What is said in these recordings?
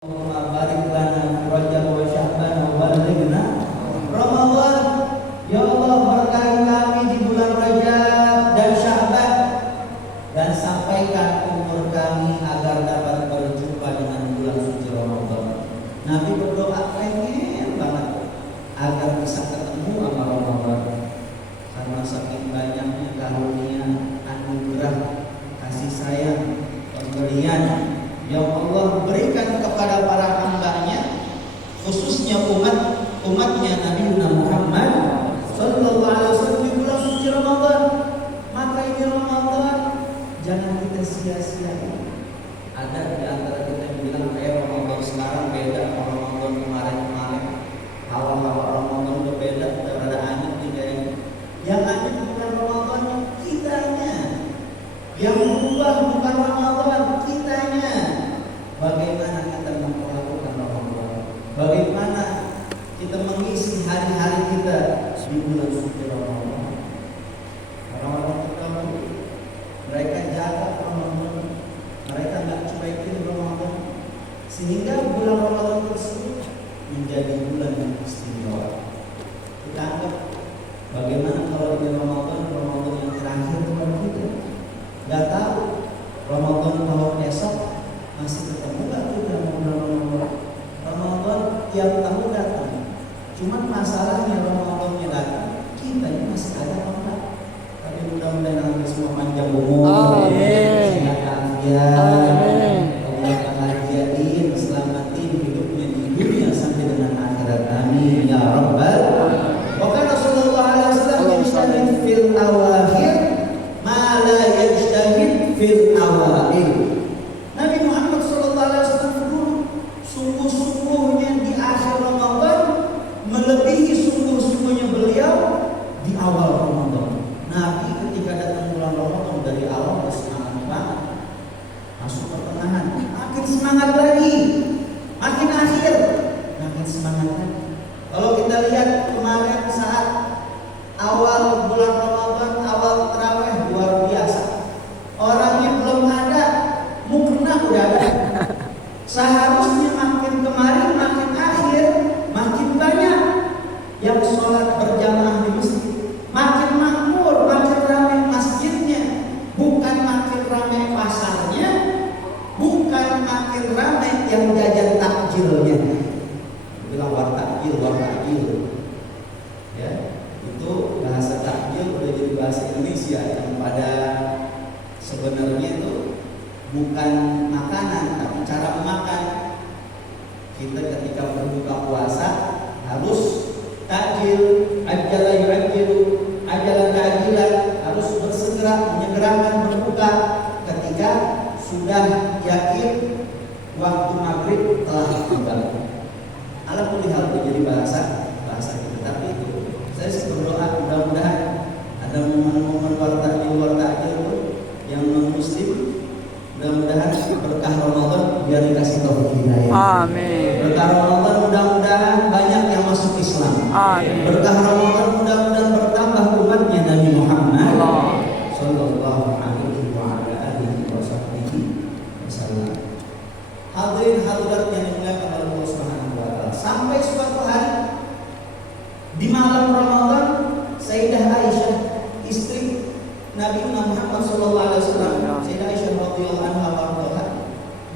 Allahumma barik lana fi Rajab wa Sya'ban wa ballighna Ramadan. Ya Allah, berkahi kami di bulan Rajab dan Sya'ban, dan sampaikan umur kami agar dapat berjumpa dengan bulan suci Ramadan. Nabi berdoa pengen banget agar bisa ketemu sama Ramadan, karena saking banyaknya karunia, anugerah, kasih sayang, pemberian yang Allah berikan kepada para hamba-Nya, khususnya umatnya Nabi Muhammad sallallahu alaihi wasallam di bulan suci Ramadan. Maka ini Ramadan jangan kita sia-siakan. Ada di antara kita yang bilang Ramadan sekarang beda sama Ramadan kemarin. Hawa-hawa Ramadan udah beda, udah ada aneh nih kayaknya. Yang aneh bukan Ramadan, kitanya. Yang berubah bukan Ramadan, kitanya. Bagaimana kita memperlakukan Ramadan? Bagaimana kita mengisi hari-hari kita di bulan suci Ramadan? Orang-orang kita mereka jaga Ramadan, mereka nggak cuekin Ramadan, sehingga bulan Ramadan tersebut menjadi bulan yang istimewa. Kita anggap bagaimana kalau di Ramadan yang terakhir bukan kita? Nggak tahu Ramadan tahun esok masih ketemu nggak kita Ramadan tiap tahun datang. Cuman masalahnya Ramadannya datang, kitanya masih ada apa enggak? Tapi mudah-mudahan nanti semua panjang umur, sehat afiat, Allah bahagiain, selamatin hidupnya di dunia sampai dengan akhirat. Amin ya rabbal. Maka Rasulullah SAW yajtahid fil awakhir ma la yajtahid fil awail. Nabi Muhammad SAW dulu sungguh-sungguhnya di akhir Ramadan melebihi sungguh-sungguhnya beliau di awal Ramadan. Nabi ketika datang bulan Ramadan dari awal bersemangat banget, masuk pertengahan makin semangat lagi, makin akhir makin semangat lagi. Kalau kita lihat kemarin saat awal bulan Ramadan, awal tarawih, luar biasa. Orangnya belum ada, mukena udah ada. Seharusnya makin kemarin, makin akhir, makin banyak yang sholat berjamaah di masjid, makin makmur, makin ramai masjidnya, bukan makin ramai pasarnya, bukan makin ramai yang jajan takjilnya. Bilang wartakjil. Ya, itu bahasa takjil udah jadi bahasa Indonesia yang pada sebenarnya itu bukan makanan, tapi cara memakan. Kita ketika berbuka puasa harus takjil, ajalan ta'jilan, harus bersegera menyegerakan berbuka ketika sudah yakin waktu maghrib telah tiba. Alhamdulillah menjadi bahasa kita. Tapi itu saya berdoa mudah-mudahan ada momen-momen wartakjil itu yang non-muslim, mudah-mudahan berkah Ramadan biar dikasih taufik hidayah. Amin. Berkah Ramadan mudah-mudahan banyak yang masuk Islam. Amin. Berkah Ramadan mudah-mudahan bertambah umatnya Nabi Muhammad sallallahu alaihi wa ala alihi wasallam. Hadirin hadirat yang dimuliakan oleh Allah Subhanahu wa taala. Sampai suatu hari di malam Ramadan, Sayyidah Aisyah, istri Nabi Muhammad sallallahu alaihi wasallam, Sayyidah Aisyah radhiyallahu anha,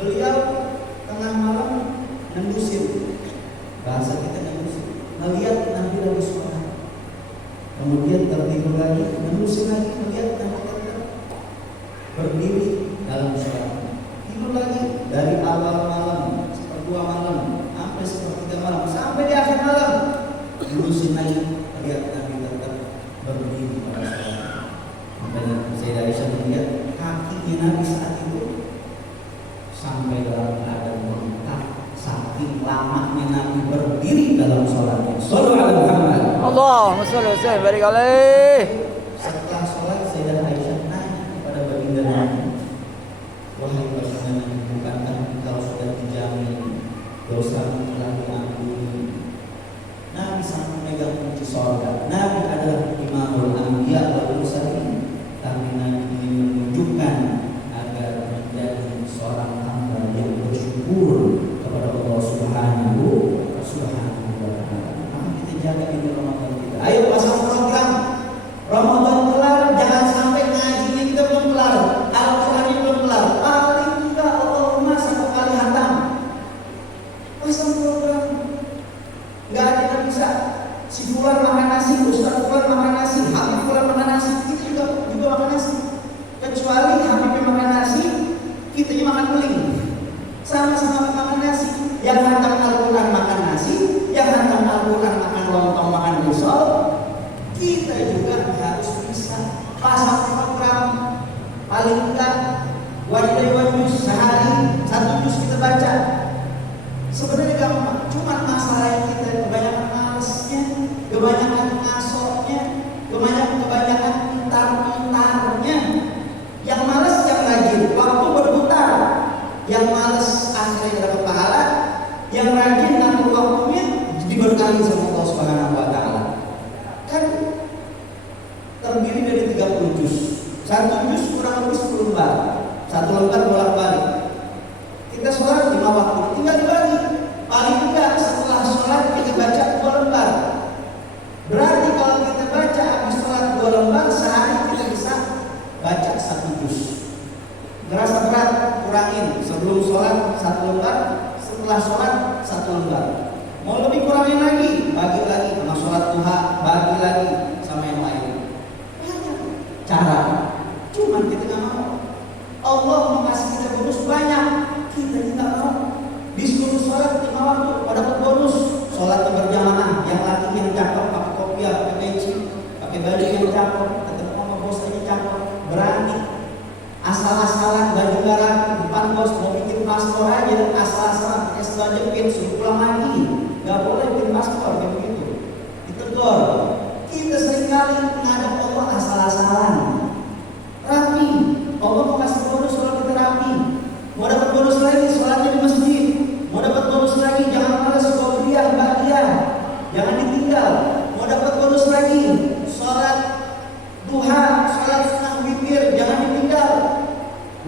beliau tengah malam nendusin, bahasa kita nendusin, melihat Nabi lagi sholat, kemudian tertidur lagi, nendusin lagi, melihat Nabi berdiri dalam sholat, tidur lagi dari awal malam, seperdua malam, sampai sepertiga malam, sampai di akhir malam, nendusin lagi, melihat Nabi tetap berdiri pada sholat. Dan Sayyidah Aisyah melihat kakinya Nabi saat itu sampai dalam keadaan bengkak, saking lamanya Nabi berdiri dalam sholatnya. Shallallahu alaihi Muhammad. Allahumma shalli wa sallim barik alaihi. Setelah sholat, Sayyidah Aisyah nanya kepada baginda Nabi, wahai baginda Nabi, bukankah engkau sudah dijamin dosa telah diampuni? Nabi sangat memegang kunci surga. Nabi adalah imamul anbiya wal mursalin. Tapi Nabi ingin menunjukkan agar menjadi seorang hamba yang bersyukur kepada bisa. Si fulan makan nasi, Ustaz fulan makan nasi, Habib fulan makan nasi, kita juga makan nasi. Kecuali Habib makan nasi, kita makan beling. Sama-sama makan nasi. Yang hantam Al-Quran makan nasi, yang hantam Al-Quran makan lontong, makan risol. Kita juga harus bisa pasang program. Paling enggak wajib sehari 1 juz kita baca. Sebenarnya gampang, cuma masalah kita kebanyakan malesnya, kebanyakan ngasoknya, kebanyakan pintar-pintarnya. Yang males yang rajin, waktu berputar. Yang males akhirnya dapat pahala, yang rajin ngatur waktunya diberkahi sama Allah Subhanahu wa taala. Kan terdiri dari 30 juz. 1 juz kurang lebih 10 lembar. 1 lembar bolak-balik. Kita sholat 5 waktu, tinggal dibagi. Paling enggak setelah sholat kita baca 2 lembar. Berarti kalau kita baca habis sholat 2 lembar, sehari kita bisa baca 1 juz. Ngerasa berat, kurangin. Sebelum sholat 1 lembar, setelah sholat 1 lembar. Mau lebih kurangin lagi, bagi lagi. Sama sholat duha, bagi lagi sama yang lain. Cara, cuman kita nggak mau. Allah mau kasih kita bonus banyak, kita tidak mau. Disuruh sholat 5 waktu, dapat bonus. Sholat berjamaah, yang laki yang cakep pakai kopiah, pakai peci, pakai baju yang cakep, ketemu sama bos aja cakep, berani. Asal-asalan baju garam depan bos mau bikin paspor aja, asal-asalan pakai setelah jepit suruh pulang lagi. Gak boleh bikin paspor kayak begitu. Ditegur. Kita seringkali menghadap Allah asal-asalan. Rapi. Allah mau kasih bonus kalau kita rapi. Mau dapat bonus lagi sholatnya di masjid. Mau dapat bonus lagi jangan malas qobliyah ba'diyah. Jangan ditinggal. Mau dapat bonus lagi sholat duha, sholat sunnah witir jangan ditinggal.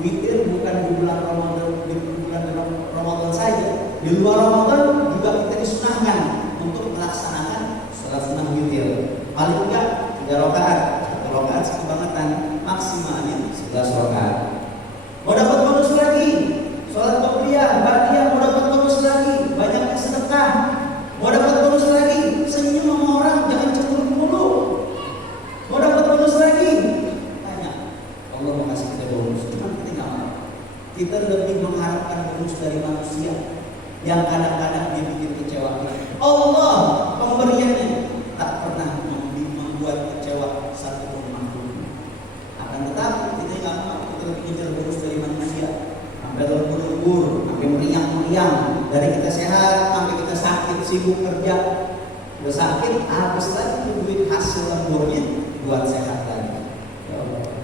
Witir bukan di bulan Ramadan saja. Di luar Ramadan juga kita disunahkan untuk melaksanakan sholat sunnah witir. Paling enggak 3 rakaat. 1 rakaat kebangetan, maksimalnya 11 rakaat. Mau dapat bonus lagi sholat qobliyah, ba'diyah, mau dapat bonus lagi banyaknya sedekah. Mau dapat bonus lagi senyum sama orang, jangan cemburu mulu. Mau dapat bonus lagi tanya, Allah mau kasih kita bonus, cuma kita nggak mau. Kita lebih mengharapkan bonus dari manusia yang kadang-kadang dia bikin kecewa. Allah pemberiannya tak pernah membuat kecewa satu pun makhluk. Akan tetapi kita nggak mau, kita lebih ngejar bonus dari manusia. Sampai lembur-lembur, sampai meriang-meriang, dari kita sehat sampai kita sakit, sibuk kerja, udah sakit habis lagi duit hasil lemburnya buat sehat lagi.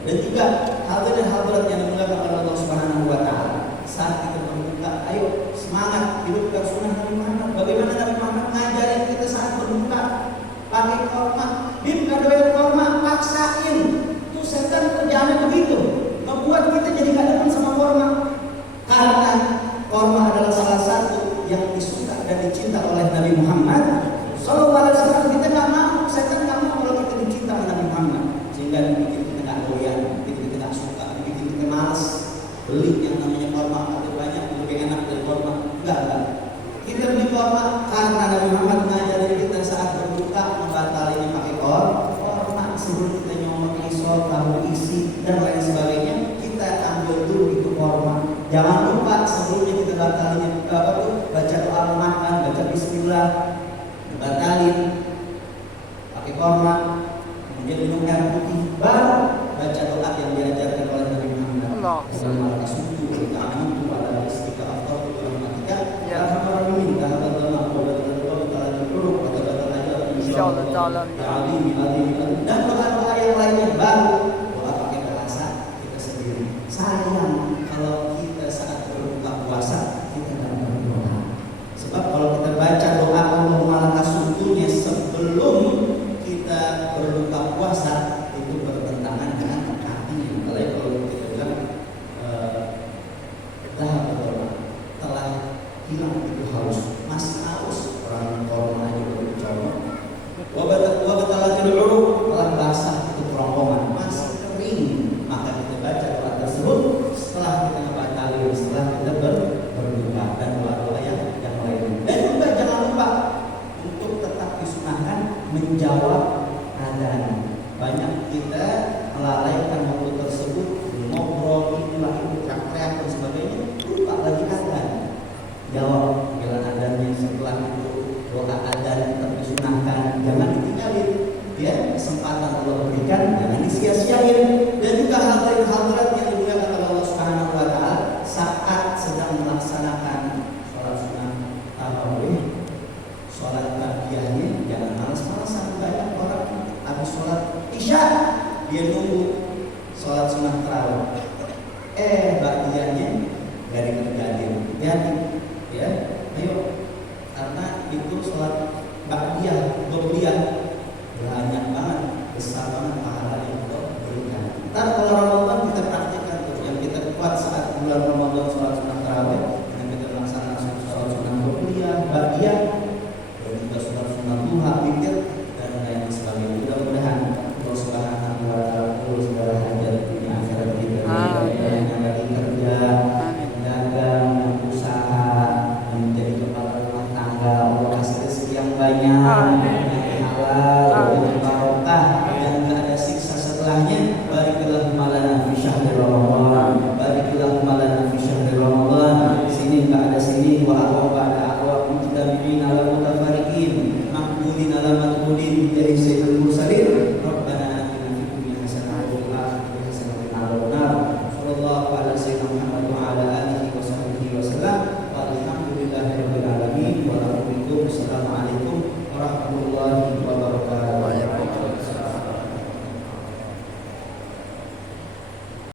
Dan juga hadirin-hadirat yang dimuliakan oleh Allah Subhanahu wa taala, saat kita berbuka, ayo semangat hidupkan sunnah Nabi Muhammad. Bagaimana Nabi Muhammad ngajarin kita saat berbuka? Pakai korma, bim kadoin korma, paksain. Tuh setan kerjaannya begitu, membuat kita jadi gak demen sama korma. Karena korma adalah salah satu yang disuka dan dicinta oleh Nabi Muhammad Sallallahu Alaihi Wasallam. Kita nggak mau, setan nggak mau kalau kita dicinta oleh Nabi Muhammad, sehingga dibikin kita nggak doyan, dibikin kita nggak suka, dibikin kita malas beli yang namanya korma. Ada banyak lebih enak dari korma. Enggak. Kita beli korma karena Nabi Muhammad ngajarin kita saat berbuka membatalinya pakai korma. Sebelum kita nyomot risol, tahu isi dan lain sebagainya, kita ambil dulu itu korma. Jangan lupa sebelumnya kita batalin baca doa makan, baca bismillah, batalin pakai korma, kemudian minum air putih, baru baca doa yang diajarkan oleh Nabi Muhammad. Assalamualaikum warahmatullahi wabarakatuh. Dan doa-doa yang lainnya baru doa pakai bahasa kita sendiri. Sayang kalau kita saat berbuka puasa kita tidak berdoa. Sebab kalau kita baca doa Allah malah kasutnya sebelum kita berbuka puasa, itu bertentangan dengan kami. Kalau kita bilang telah hilang itu haus, masih haus orang korma aja belum coba. Wabatalah tidur telah basah itu kerongkongan, masih kering, maka kita baca doa tersebut setelah kita ngebatalin, setelah kita berdoa dan doa-doa yang lain. Dan juga jangan lupa untuk tetap disukai setelah itu doa adzan tetap disunahkan, jangan ditinggalin. Ya, kesempatan Allah berikan jangan disia-siain. Dan juga hadirin-hadirat yang dimuliakan oleh Allah Subhanahu wa taala, saat sedang melaksanakan sholat sunnah tarawih, sholat ba'diyahnya jangan malas-malasan. Banyak orang habis sholat isya dia nunggu sholat sunnah tarawih, ba'diyahnya dari terjadi. Jadi ya, ayo, karena itu sholat ba'diyah qobliyah banyak banget, besar banget pahala yang Allah berikan. Ntar kalau Ramadan kita praktikkan tuh, yang kita kuat saat bulan Ramadan sholat sunnah tarawih, yang kita melaksanakan sholat sunnah qobliyah, ba'diyah, dan juga sholat sunnah duha, witir, dan lain sebagainya. Mudah-mudahan Allah Subhanahu wa taala segala hajat dunia akhirat kita, yang lagi kerja, dagang, usaha, menjadi kepala rumah tangga, Allah kasih rezeki yang banyak, yang halal, yang barokah, dan tidak ada siksa setelahnya. Barikillahu malana fi syahri Ramadan, barikillahu malana fi syahri Ramadan. Di sini tidak ada sini, wa arwa ba'da arwa, mujtami'in ala mutafariqin, maqbulin ala maqbulin, ya sayyidul mursalin. Rabbana atina fid dunya hasanah wa fil akhirati hasanah wa qina adzabannar. Sallallahu ala sayyidina Muhammad wa ala alihi wa sahbihi wa sallam. Walhamdulillahirabbil alamin. Wa assalamualaikum warahmatullahi